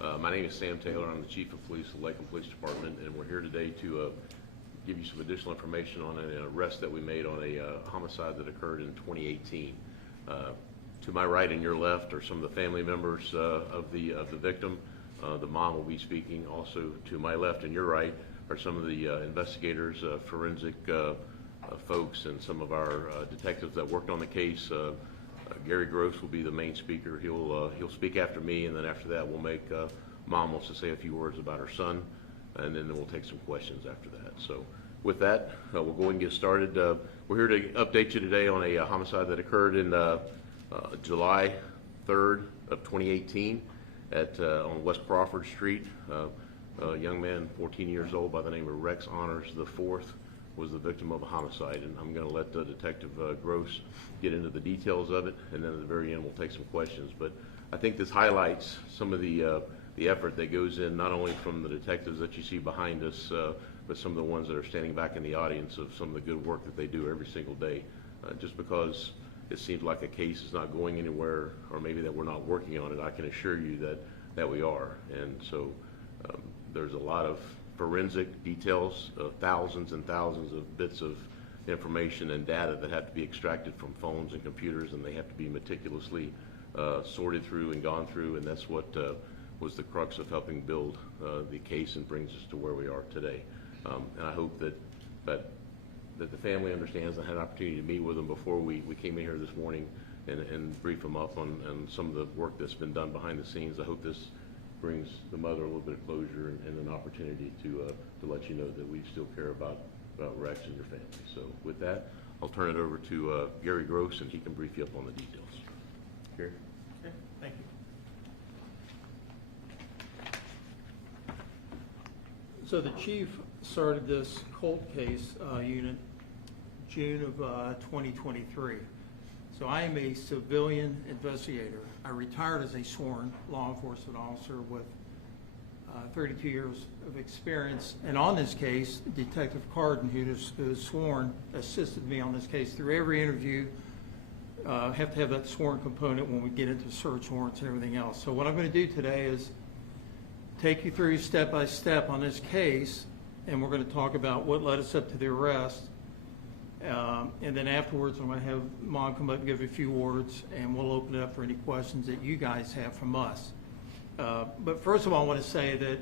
My name is Sam Taylor. I'm the Chief of Police of the Lakeland Police Department, and we're here today to give you some additional information on an arrest that we made on a homicide that occurred in 2018. To my right and your left are some of the family members of the victim. The mom will be speaking. Also to my left and your right are some of the investigators, forensic folks, and some of our detectives that worked on the case. Gary Gross will be the main speaker. He'll speak after me, and then after that we'll make Mom wants to say a few words about her son, and then we'll take some questions after that. So with that, we'll go ahead and get started. We're here to update you today on a homicide that occurred in July 3rd of 2018 on West Crawford Street. A young man, 14 years old, by the name of Rex Honors IV, was the victim of a homicide, and I'm going to let Detective Gross get into the details of it, and then at the very end we'll take some questions. But I think this highlights some of the effort that goes in, not only from the detectives that you see behind us, but some of the ones that are standing back in the audience, of some of the good work that they do every single day. Just because it seems like a case is not going anywhere, or maybe that we're not working on it, I can assure you that we are. And so there's a lot of forensic details, thousands and thousands of bits of information and data that have to be extracted from phones and computers, and they have to be meticulously sorted through and gone through, and that's what was the crux of helping build the case and brings us to where we are today. And I hope that the family understands. I had an opportunity to meet with them before we came in here this morning and brief them up on some of the work that's been done behind the scenes. I hope this brings the mother a little bit of closure and an opportunity to let you know that we still care about Rex and your family. So with that, I'll turn it over to Gary Gross, and he can brief you up on the details. Gary? Okay, thank you. So the chief started this cold case unit June of 2023. So I am a civilian investigator. I retired as a sworn law enforcement officer with 32 years of experience. And on this case, Detective Carden, who is sworn, assisted me on this case through every interview. Have to have that sworn component when we get into search warrants and everything else. So what I'm going to do today is take you through step by step on this case, and we're going to talk about what led us up to the arrest. And then afterwards, I'm going to have Mom come up and give a few words, and we'll open it up for any questions that you guys have from us. But first of all, I want to say that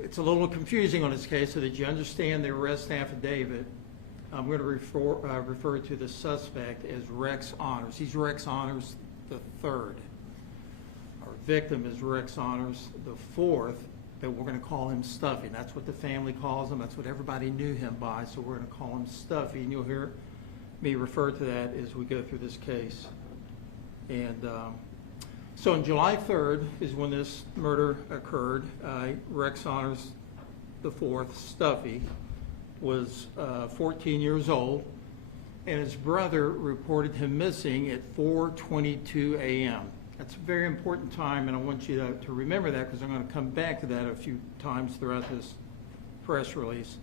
it's a little confusing on this case, so that you understand the arrest affidavit. I'm going to refer to the suspect as Rex Honors. He's Rex Honors the third. Our victim is Rex Honors the fourth, but we're going to call him Stuffy. That's what the family calls him. That's what everybody knew him by, so we're going to call him Stuffy. And you'll hear me refer to that as we go through this case. And so on July 3rd is when this murder occurred. Rex Honors the fourth, Stuffy, was 14 years old, and his brother reported him missing at 4:22 a.m. That's a very important time, and I want you to remember that, because I'm going to come back to that a few times throughout this press release.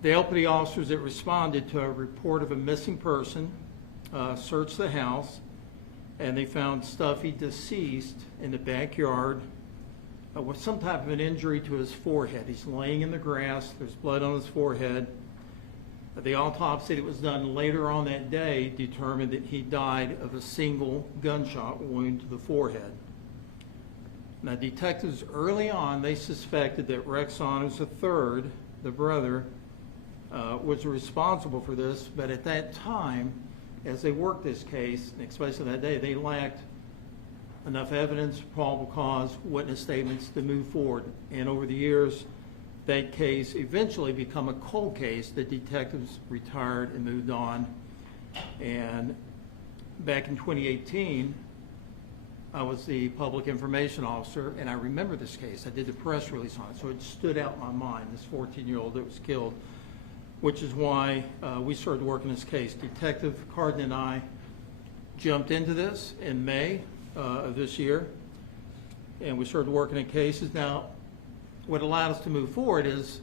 The LPD officers that responded to a report of a missing person searched the house, and they found Stuffy deceased in the backyard with some type of an injury to his forehead. He's laying in the grass. There's blood on his forehead. The autopsy that was done later on that day determined that he died of a single gunshot wound to the forehead. Now, detectives early on, they suspected that Rex Honors III, the brother, was responsible for this, but at that time, as they worked this case, especially that day, they lacked enough evidence, probable cause, witness statements to move forward. And over the years, that case eventually became a cold case. The detectives retired and moved on. And back in 2018, I was the public information officer, and I remember this case. I did the press release on it, so it stood out in my mind, this 14-year-old that was killed, which is why we started working this case. Detective Carden and I jumped into this in May of this year, and we started working in cases. Now, what allowed us to move forward is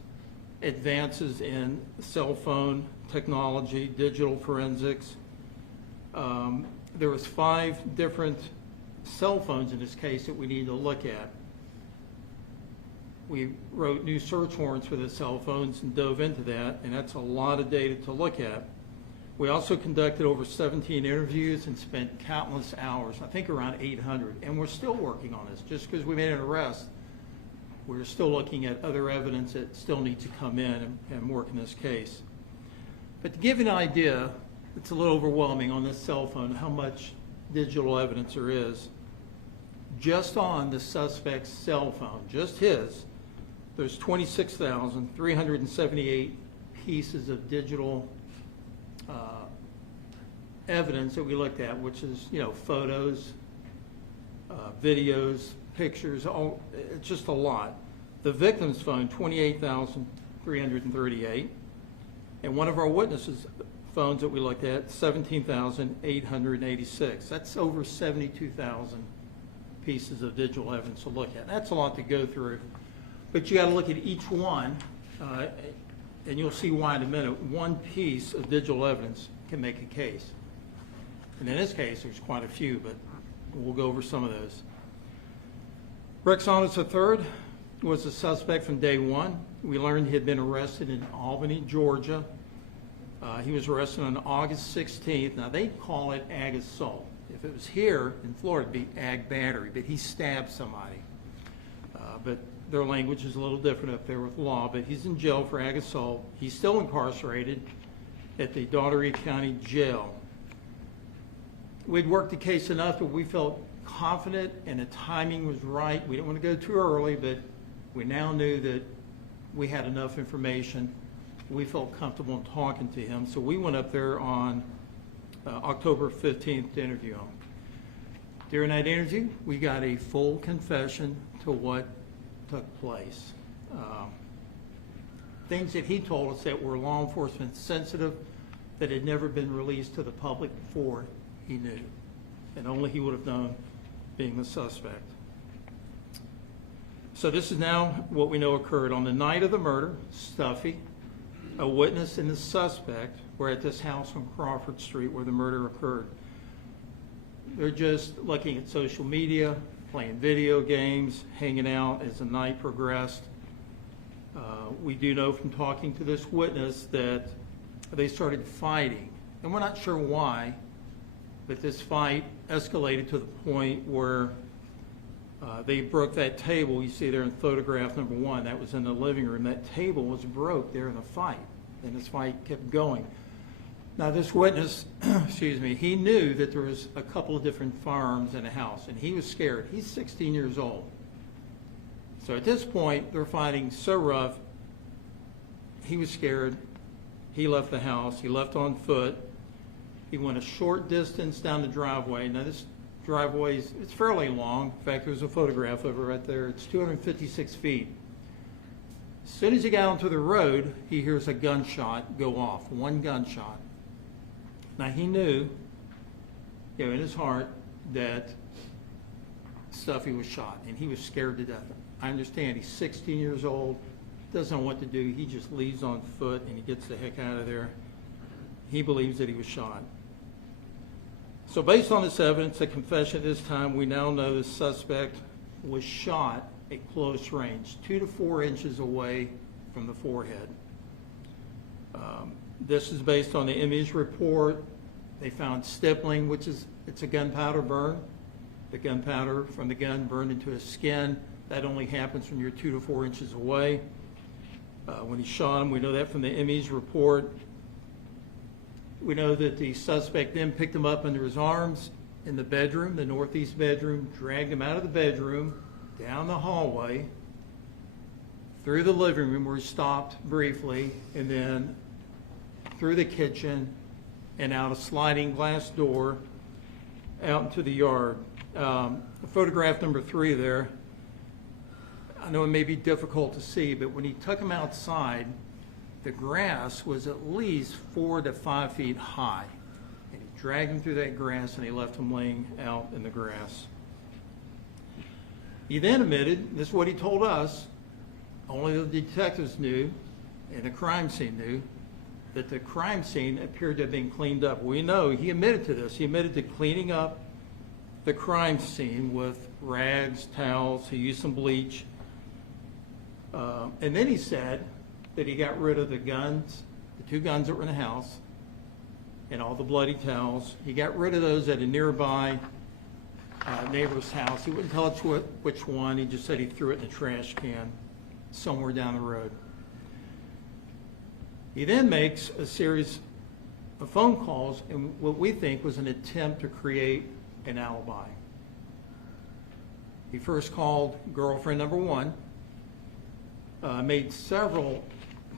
advances in cell phone technology, digital forensics. There was 5 different cell phones in this case that we need to look at. We wrote new search warrants for the cell phones and dove into that, and that's a lot of data to look at. We also conducted over 17 interviews and spent countless hours, I think around 800, and we're still working on this. Just because we made an arrest, we're still looking at other evidence that still needs to come in and work in this case. But to give you an idea, it's a little overwhelming on this cell phone how much digital evidence there is. Just on the suspect's cell phone, just his, there's 26,378 pieces of digital evidence that we looked at, which is, photos, videos, pictures, it's just a lot. The victim's phone, 28,338. And one of our witnesses' phones that we looked at, 17,886. That's over 72,000 pieces of digital evidence to look at. That's a lot to go through. But you got to look at each one, and you'll see why in a minute. One piece of digital evidence can make a case. And in this case, there's quite a few, but we'll go over some of those. Rex Honest III was a suspect from day one. We learned he had been arrested in Albany, Georgia. He was arrested on August 16th. Now, they call it ag assault. If it was here in Florida, it'd be ag battery, but he stabbed somebody. But their language is a little different up there with law, but he's in jail for ag assault. He's still incarcerated at the Daugherty County Jail. We'd worked the case enough that we felt confident and the timing was right. We didn't want to go too early, but we now knew that we had enough information. We felt comfortable in talking to him, so we went up there on October 15th to interview him. During that interview, we got a full confession to what took place. Things that he told us that were law enforcement sensitive, that had never been released to the public before he knew, and only he would have known, being the suspect. So this is now what we know occurred. On the night of the murder, Stuffy, a witness and the suspect were at this house on Crawford Street where the murder occurred. They're just looking at social media, playing video games, hanging out as the night progressed. We do know from talking to this witness that they started fighting, and we're not sure why, but this fight escalated to the point where they broke that table. You see there in photograph number 1, that was in the living room. That table was broke there in the fight, and this fight kept going. Now this witness, excuse me, he knew that there was a couple of different firearms in the house, and he was scared. He's 16 years old. So at this point, they're fighting so rough, he was scared. He left the house. He left on foot. He went a short distance down the driveway. Now this driveway it's fairly long. In fact, there's a photograph of it right there. It's 256 feet. As soon as he got onto the road, he hears a gunshot go off, one gunshot. Now he knew, in his heart, that Stuffy was shot, and he was scared to death. I understand he's 16 years old, doesn't know what to do. He just leaves on foot and he gets the heck out of there. He believes that he was shot. So based on this evidence, the confession at this time, we now know the suspect was shot at close range, 2 to 4 inches away from the forehead. This is based on the image report. They found stippling, which is, it's a gunpowder burn. The gunpowder from the gun burned into his skin. That only happens when you're 2 to 4 inches away. When he shot him, we know that from the image report. We know that the suspect then picked him up under his arms in the bedroom, the northeast bedroom, dragged him out of the bedroom, down the hallway, through the living room where he stopped briefly, and then through the kitchen and out a sliding glass door out into the yard. Photograph number 3 there, I know it may be difficult to see, but when he took him outside, the grass was at least 4 to 5 feet high. And he dragged him through that grass and he left him laying out in the grass. He then admitted, this is what he told us, only the detectives knew and the crime scene knew, that the crime scene appeared to have been cleaned up. We know he admitted to this. He admitted to cleaning up the crime scene with rags, towels. He used some bleach. And then he said that he got rid of the guns, the 2 guns that were in the house, and all the bloody towels. He got rid of those at a nearby neighbor's house. He wouldn't tell us which one. He just said he threw it in the trash can somewhere down the road. He then makes a series of phone calls in what we think was an attempt to create an alibi. He first called girlfriend number 1, made several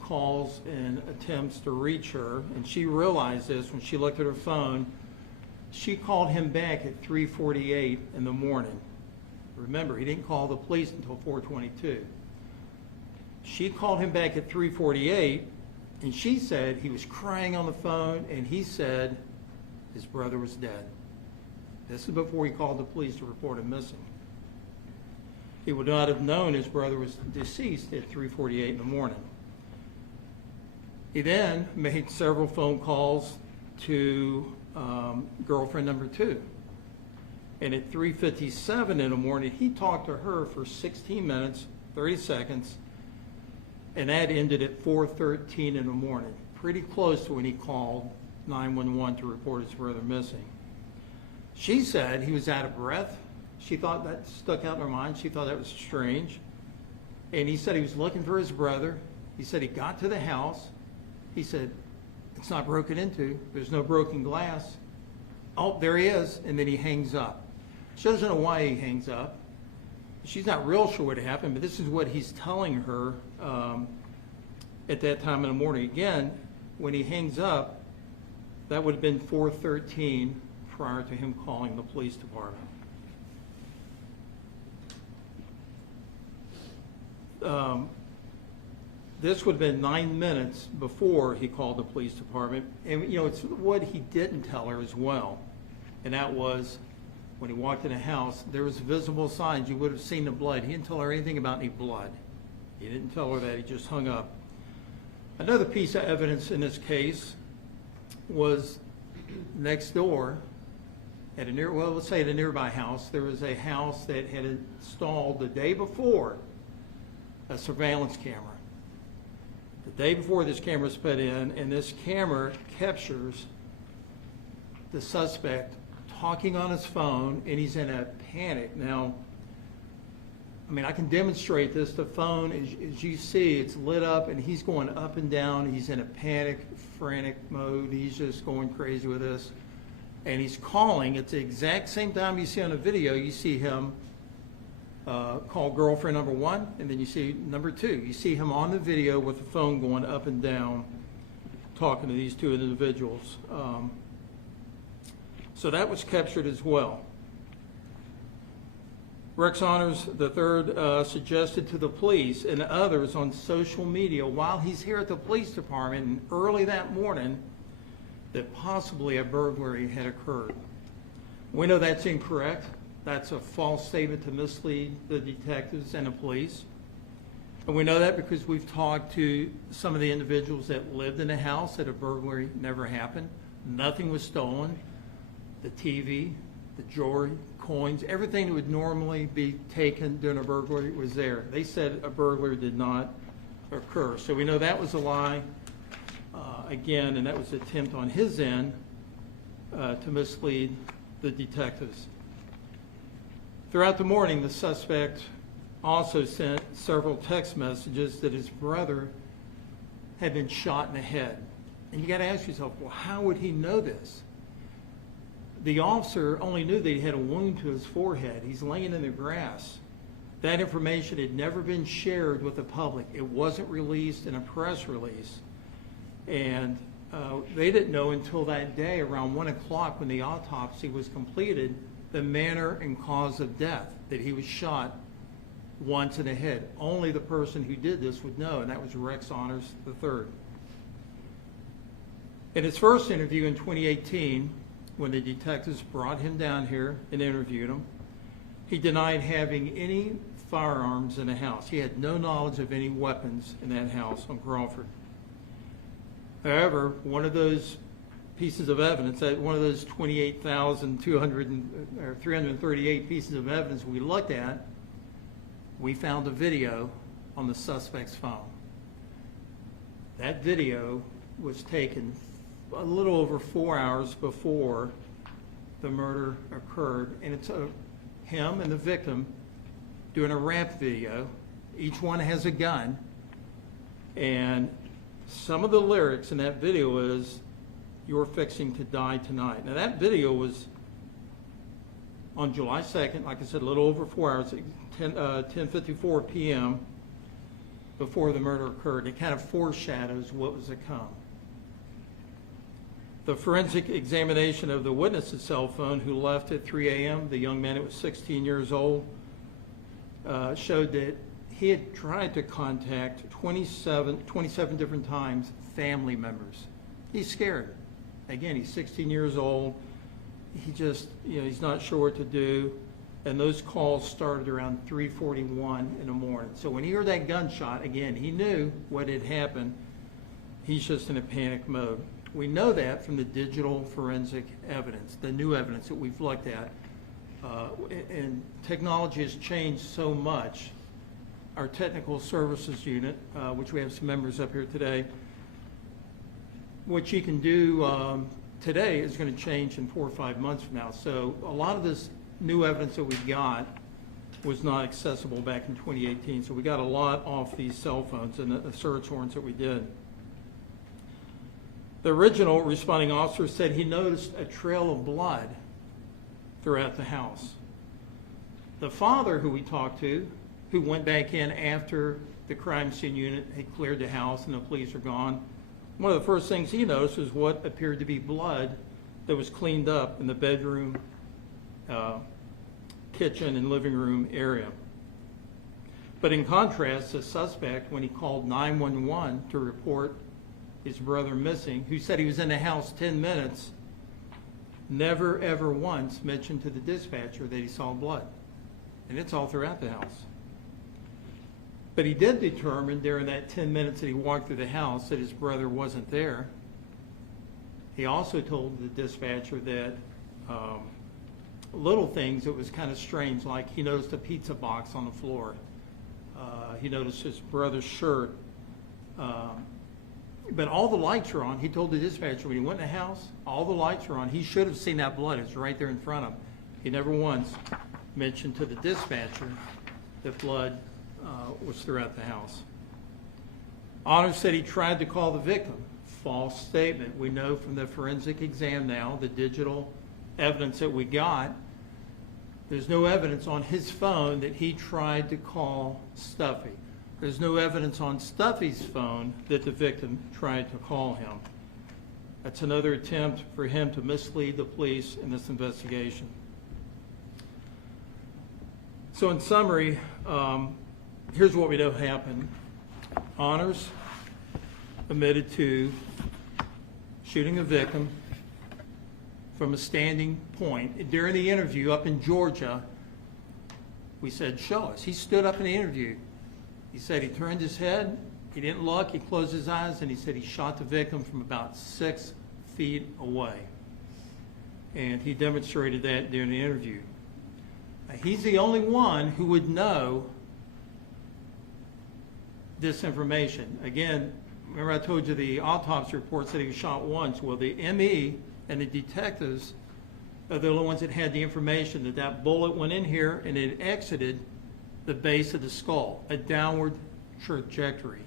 calls and attempts to reach her, and she realized this when she looked at her phone. She called him back at 3:48 in the morning. Remember, he didn't call the police until 4:22. She called him back at 3:48, and she said he was crying on the phone, and he said his brother was dead. This is before he called the police to report him missing. He would not have known his brother was deceased at 3:48 in the morning. He then made several phone calls to girlfriend number 2. And at 3:57 in the morning, he talked to her for 16 minutes, 30 seconds, and that ended at 4:13 in the morning, pretty close to when he called 911 to report his brother missing. She said he was out of breath. She thought that stuck out in her mind. She thought that was strange. And he said he was looking for his brother. He said he got to the house. He said, it's not broken into. There's no broken glass. Oh, there he is. And then he hangs up. She doesn't know why he hangs up. She's not real sure what happened, but this is what he's telling her at that time in the morning. Again, when he hangs up, that would have been 4:13 prior to him calling the police department. This would have been 9 minutes before he called the police department. And, you know, it's what he didn't tell her as well. And that was when he walked in the house, there was visible signs. You would have seen the blood. He didn't tell her anything about any blood. He didn't tell her that. He just hung up. Another piece of evidence in this case was next door at a let's say at a nearby house. There was a house that had installed the day before a surveillance camera. The day before this camera was put in, and this camera captures the suspect talking on his phone, and he's in a panic. Now, I mean, I can demonstrate this. The phone, as you see, it's lit up, and he's going up and down. He's in a panic, frantic mode. He's just going crazy with this. And he's calling. It's the exact same time you see on the video. You see him call girlfriend number 1, and then you see number 2. You see him on the video with the phone going up and down, talking to these 2 individuals. So that was captured as well. Rex Saunders III suggested to the police and others on social media while he's here at the police department and early that morning that possibly a burglary had occurred. We know that's incorrect. That's a false statement to mislead the detectives and the police. And we know that because we've talked to some of the individuals that lived in the house that a burglary never happened. Nothing was stolen. The TV, the jewelry, coins, everything that would normally be taken during a burglary was there. They said a burglary did not occur. So we know that was a lie, again, and that was an attempt on his end to mislead the detectives. Throughout the morning, the suspect also sent several text messages that his brother had been shot in the head. And you got to ask yourself, well, how would he know this? The officer only knew that he had a wound to his forehead. He's laying in the grass. That information had never been shared with the public. It wasn't released in a press release. And they didn't know until that day around 1 o'clock when the autopsy was completed the manner and cause of death, that he was shot once in the head. Only the person who did this would know, and that was Rex Saunders III. In his first interview in 2018, when the detectives brought him down here and interviewed him, he denied having any firearms in the house. He had no knowledge of any weapons in that house on Crawford. However, one of those pieces of evidence, one of those 338 pieces of evidence we looked at, we found a video on the suspect's phone. That video was taken a little over 4 hours before the murder occurred, and it's him and the victim doing a rap video. Each one has a gun, and some of the lyrics in that video is, "You're fixing to die tonight." Now that video was on July 2nd, like I said, a little over 4 hours, 10:54 p.m. before the murder occurred. It kind of foreshadows what was to come. The forensic examination of the witness's cell phone, who left at 3 a.m., the young man that was 16 years old, showed that he had tried to contact 27 different times family members. He's scared. Again, he's 16 years old. He just, he's not sure what to do. And those calls started around 3:41 in the morning. So when he heard that gunshot, again, he knew what had happened. He's just in a panic mode. We know that from the digital forensic evidence, the new evidence that we've looked at. And technology has changed so much. Our technical services unit, which we have some members up here today, what you can do today is going to change in 4 or 5 months from now. So a lot of this new evidence that we got was not accessible back in 2018. So we got a lot off these cell phones and the search warrants that we did. The original responding officer said he noticed a trail of blood throughout the house. The father who we talked to, who went back in after the crime scene unit had cleared the house and the police are gone, one of the first things he noticed was what appeared to be blood that was cleaned up in the bedroom, kitchen, and living room area. But in contrast, the suspect, when he called 911 to report his brother missing, who said he was in the house 10 minutes, never ever once mentioned to the dispatcher that he saw blood. And it's all throughout the house. But he did determine during that 10 minutes that he walked through the house that his brother wasn't there. He also told the dispatcher that little things that was kind of strange, like he noticed a pizza box on the floor. He noticed his brother's shirt. But all the lights were on. He told the dispatcher when he went in the house, all the lights were on. He should have seen that blood. It was right there in front of him. He never once mentioned to the dispatcher that blood was throughout the house. Honor said he tried to call the victim. False statement. We know from the forensic exam now, the digital evidence that we got, there's no evidence on his phone that he tried to call Stuffy. There's no evidence on Stuffy's phone that the victim tried to call him. That's another attempt for him to mislead the police in this investigation. So in summary, here's what we know happened. Honors admitted to shooting a victim from a standing point. During the interview up in Georgia, we said, "Show us." He stood up in the interview. He said he turned his head, he didn't look, he closed his eyes, and he said he shot the victim from about 6 feet away. And he demonstrated that during the interview. He's the only one who would know this information. Again, remember I told you the autopsy report said he was shot once. Well, the ME and the detectives are the only ones that had the information that that bullet went in here and it exited the base of the skull, a downward trajectory.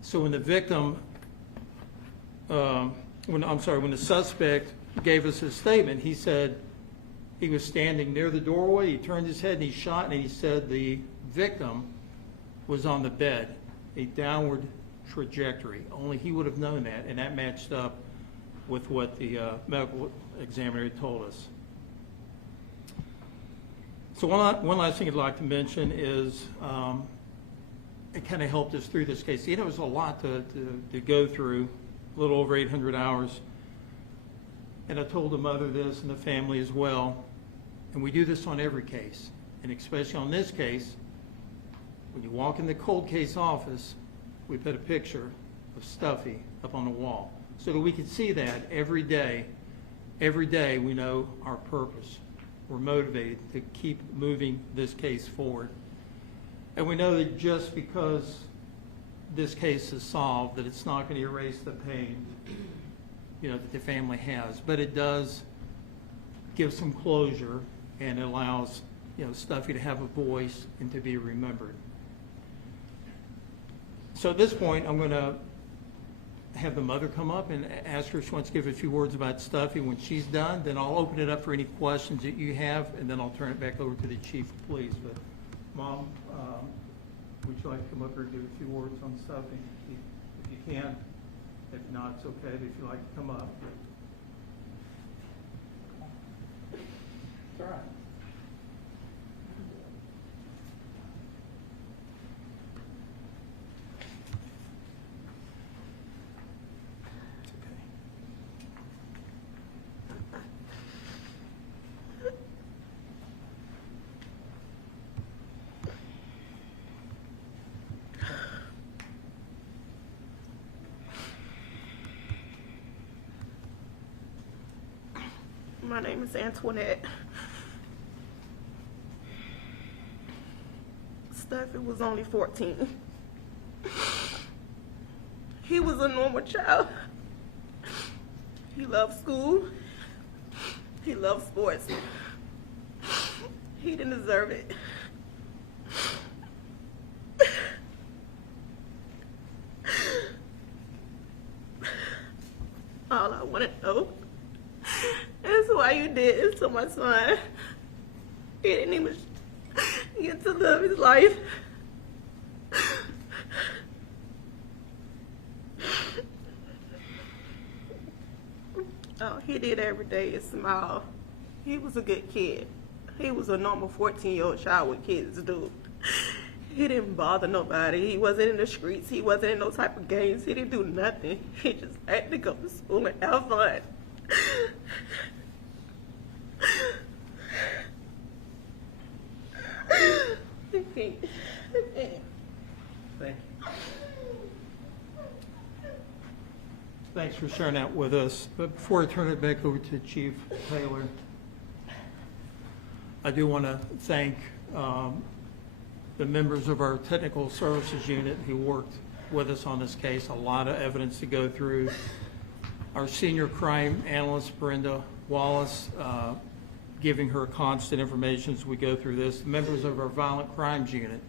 So when the victim, when the suspect gave us his statement, he said he was standing near the doorway, he turned his head and he shot, and he said the victim was on the bed, a downward trajectory. Only he would have known that, and that matched up with what the medical examiner told us. So one last thing I'd like to mention is it kind of helped us through this case. It was a lot to go through, a little over 800 hours. And I told the mother this and the family as well. And we do this on every case. And especially on this case, when you walk in the cold case office, we put a picture of Stuffy up on the wall. so that we can see that every day. Every day we know our purpose. We're motivated to keep moving this case forward. And we know that just because this case is solved, that it's not going to erase the pain, that the family has. But it does give some closure, and it allows, Stuffy to have a voice and to be remembered. So at this point, I'm going to have the mother come up and ask her if she wants to give a few words about Stuffy. When she's done, then I'll open it up for any questions that you have, and then I'll turn it back over to the chief of police. But Mom, would you like to come up here and give a few words on Stuffy? If you can. If not, it's okay. But if you'd like to come up. It's all right. My name is Antoinette. Stuffy was only 14. He was a normal child. He loved school. He loved sports. He didn't deserve it. All I want to know is why you did this to my son. He didn't even get to live his life. All he did every day is smile. He was a good kid. He was a normal 14-year-old child what kids do. He didn't bother nobody. He wasn't in the streets. He wasn't in no type of games. He didn't do nothing. He just had to go to school and have fun. Thank you. Thanks for sharing that with us. But before I turn it back over to Chief Taylor, I do want to thank the members of our technical services unit who worked with us on this case. A lot of evidence to go through. Our senior crime analyst, Brenda Wallace, giving her constant information as we go through this. Members of our violent crimes unit,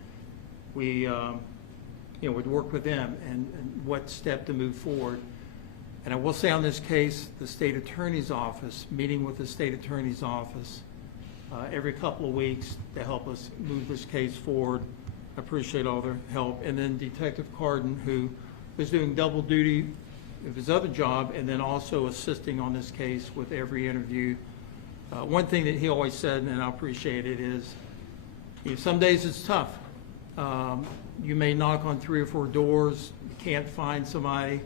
we would work with them and what step to move forward. And I will say on this case, the state attorney's office, meeting with the state attorney's office every couple of weeks to help us move this case forward. I appreciate all their help. And then Detective Carden, who was doing double duty of his other job and then also assisting on this case with every interview. One thing that he always said, and I appreciate it, is some days it's tough. You may knock on 3 or 4 doors, you can't find somebody,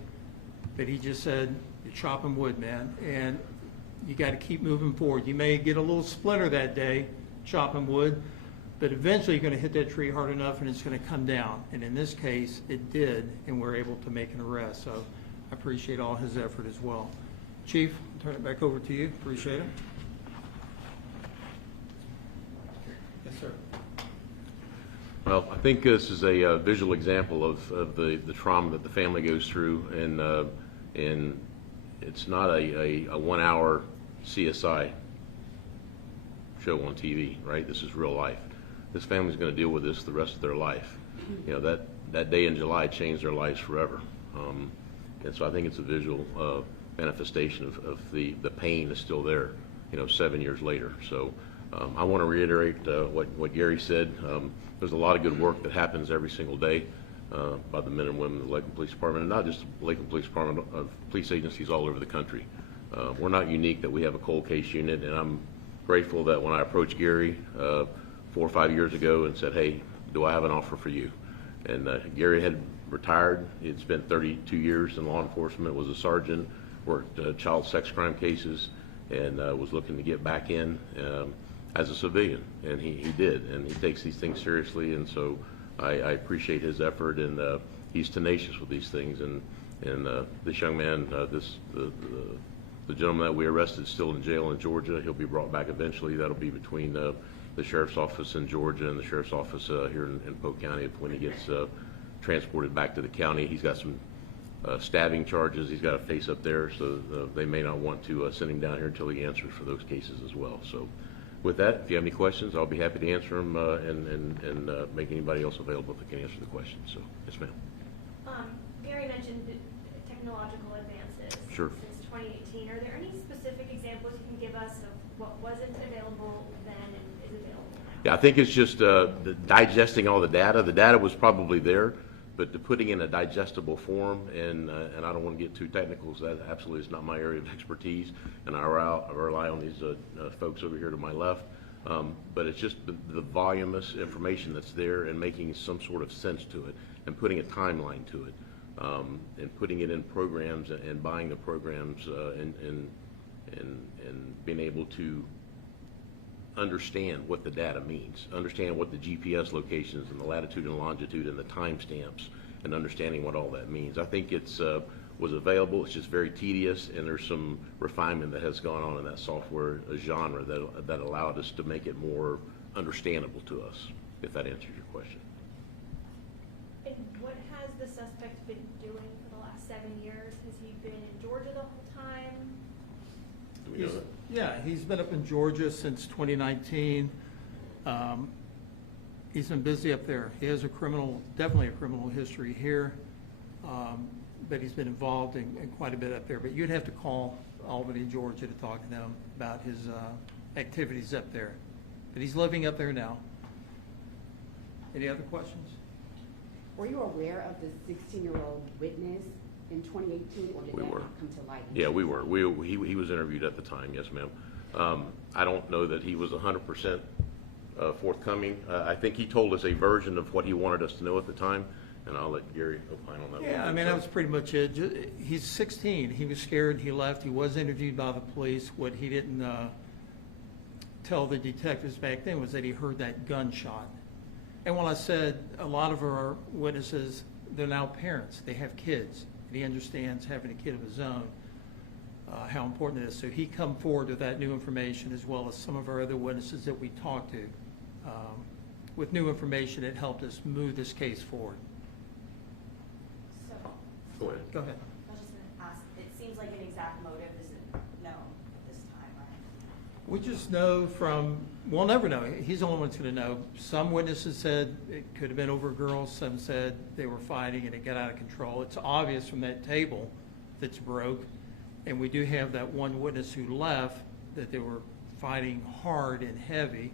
but he just said, you're chopping wood, man, and you got to keep moving forward. You may get a little splinter that day, chopping wood, but eventually you're going to hit that tree hard enough and it's going to come down. And in this case, it did, and we're able to make an arrest. So I appreciate all his effort as well. Chief, I'll turn it back over to you. Appreciate it. Yes, sir. Well, I think this is a visual example of the trauma that the family goes through, and it's not a 1-hour CSI show on TV, right? This is real life. This family's going to deal with this the rest of their life. That day in July changed their lives forever. And so I think it's a visual manifestation of the pain is still there, 7 years later. So I want to reiterate what Gary said. There's a lot of good work that happens every single day by the men and women of the Lakeland Police Department, and not just the Lakeland Police Department, of police agencies all over the country. We're not unique that we have a cold case unit, and I'm grateful that when I approached Gary 4 or 5 years ago and said, hey, do I have an offer for you? And Gary had retired. He'd spent 32 years in law enforcement, was a sergeant, worked child sex crime cases, and was looking to get back in as a civilian, and he did, and he takes these things seriously, and so I appreciate his effort, and he's tenacious with these things, and And this young man, the gentleman that we arrested is still in jail in Georgia. He'll be brought back eventually. That'll be between the sheriff's office in Georgia and the sheriff's office here in Polk County when he gets transported back to the county. He's got some stabbing charges he's got to face up there, so they may not want to send him down here until he answers for those cases as well. So with that, if you have any questions, I'll be happy to answer them and make anybody else available that can answer the questions. So, yes, ma'am. Gary mentioned technological advances Sure. since 2018. Are there any specific examples you can give us of what wasn't available then and is available now? Yeah, I think it's just digesting all the data. The data was probably there, but putting in a digestible form, and I don't want to get too technical, so that absolutely is not my area of expertise, and I rely on these folks over here to my left. But it's just the voluminous information that's there and making some sort of sense to it and putting a timeline to it, and putting it in programs and buying the programs and being able to understand what the data means, understand what the GPS locations and the latitude and longitude and the timestamps, and understanding what all that means. I think it's was available. It's just very tedious, and there's some refinement that has gone on in that software genre that allowed us to make it more understandable to us, if that answers your question. And what has the suspect been doing for the last 7 years? Has he been in Georgia the whole time? Do we know that? Yeah, he's been up in Georgia since 2019. He's been busy up there. He has definitely a criminal history here, but he's been involved in quite a bit up there. But you'd have to call Albany, Georgia to talk to them about his activities up there. But he's living up there now. Any other questions? Were you aware of the 16-year-old witness in 2018, or did We that were. not come to light? Yeah, we were. He was interviewed at the time, yes, ma'am. I don't know that he was 100% forthcoming. I think he told us a version of what he wanted us to know at the time, and I'll let Gary opine on that. Yeah, I mean, that was pretty much it. He's 16. He was scared. He left. He was interviewed by the police. What he didn't tell the detectives back then was that he heard that gunshot. And when I said a lot of our witnesses, they're now parents. They have kids. And he understands, having a kid of his own, how important it is. So he come forward with that new information, as well as some of our other witnesses that we talked to. With new information, it helped us move this case forward. So, Go ahead. Go ahead. I was just going to ask, it seems like an exact motive isn't known at this time, right? We just know we'll never know. He's the only one that's going to know. Some witnesses said it could have been over girls. Some said they were fighting and it got out of control. It's obvious from that table that's broke. And we do have that one witness who left that they were fighting hard and heavy.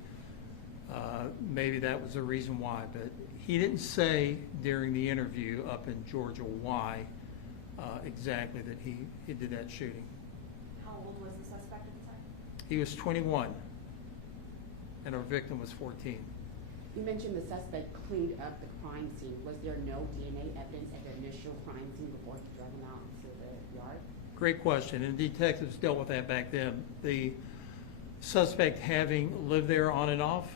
Maybe that was the reason why. But he didn't say during the interview up in Georgia why exactly that he did that shooting. How old was the suspect at the time? He was 21, and our victim was 14. You mentioned the suspect cleaned up the crime scene. Was there no DNA evidence at the initial crime scene before he drove him out into the yard? Great question, and detectives dealt with that back then. The suspect having lived there on and off,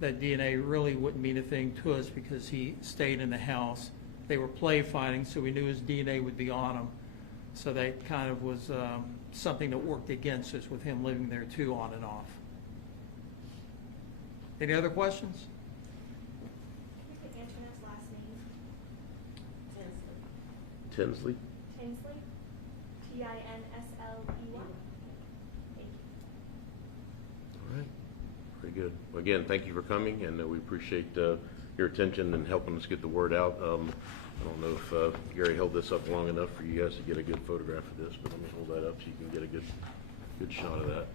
that DNA really wouldn't mean a thing to us because he stayed in the house. They were play fighting, so we knew his DNA would be on him. So that kind of was something that worked against us with him living there too, on and off. Any other questions? Can we get Antoinette's last name? Tinsley? Tinsley? Tinsley? Thank you. All right. Very good. Well, again, thank you for coming, and we appreciate your attention and helping us get the word out. I don't know if Gary held this up long enough for you guys to get a good photograph of this, but let me hold that up so you can get a good shot of that.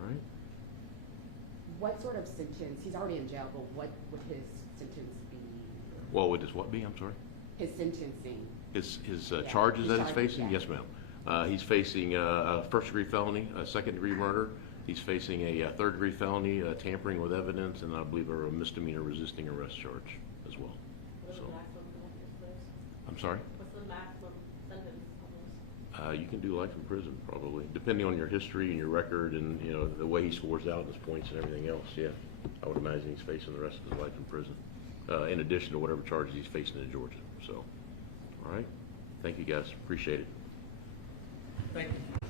All right. What sort of sentence? He's already in jail, but what would his sentence be? Well, would this what be? I'm sorry. His sentencing. His Yeah, charges his that he's charges, facing? yeah. Yes, ma'am. He's facing a first-degree felony, a second-degree murder. He's facing a third-degree felony, tampering with evidence, and I believe a misdemeanor resisting arrest charge as well. What's So, the maximum sentence, please? I'm sorry? What's the maximum sentence on this? You can do life in prison, probably, depending on your history and your record and, you know, the way he scores out, his points and everything else, yeah. I would imagine he's facing the rest of his life in prison. in addition to whatever charges he's facing in Georgia. So, all right. Thank you, guys. Appreciate it. Thank you.